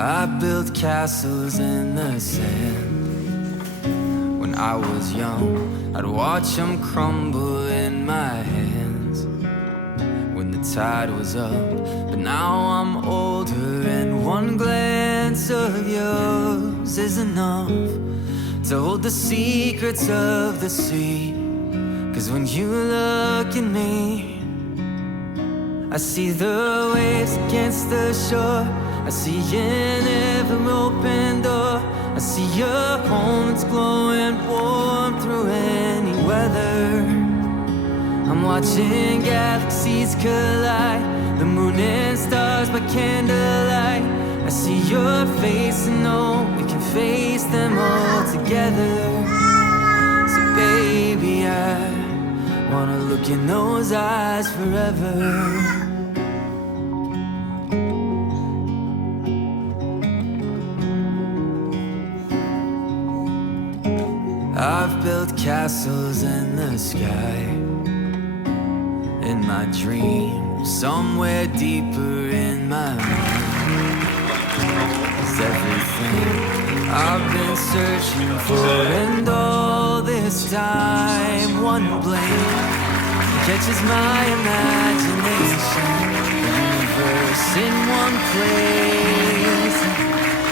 I built castles in the sand. When I was young, I'd watch them crumble in my hands when the tide was up. But now I'm older and one glance of yours is enough to hold the secrets of the sea. 'Cause when you look at me, I see the waves against the shore. I see an ever-open door. I see your home that's glowing warm through any weather. I'm watching galaxies collide, the moon and stars by candlelight. I see your face and know we can face them all together. So baby, I wanna look in those eyes forever. I've built castles in the sky, in my dreams, somewhere deeper in my mind. Is everything I've been searching for, and all this time, one blink catches my imagination. The universe in one place.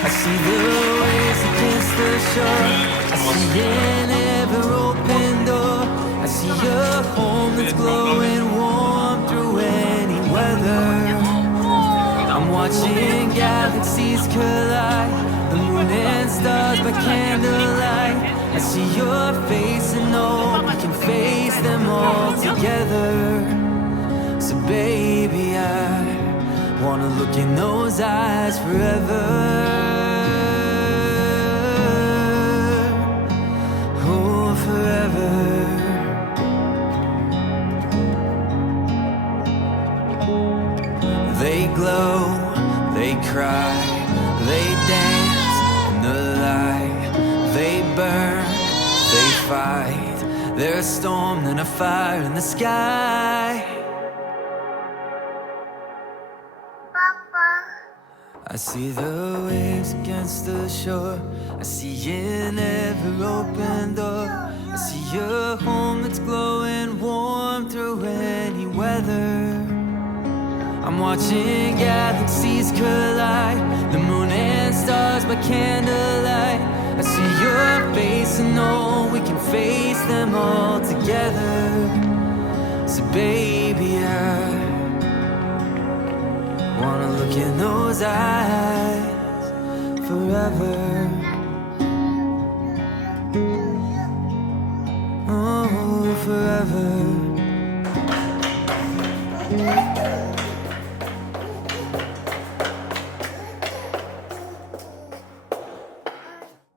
I see the waves against the shore. I see an ever-open door. I see your home that's glowing warm through any weather. I'm watching galaxies collide, the moon and stars by candlelight. I see your face and know we can face them all together. So baby, I wanna look in those eyes forever. Oh, forever. They glow, they cry, they dance in the light. They burn, they fight. They're a storm and a fire in the sky. I see the waves against the shore. I see an ever-open door. I see your home that's glowing warm through any weather. I'm watching galaxies collide, the moon and stars by candlelight. I see your face and know we can face them all together. So baby, I wanna look in those eyes forever. Oh, forever.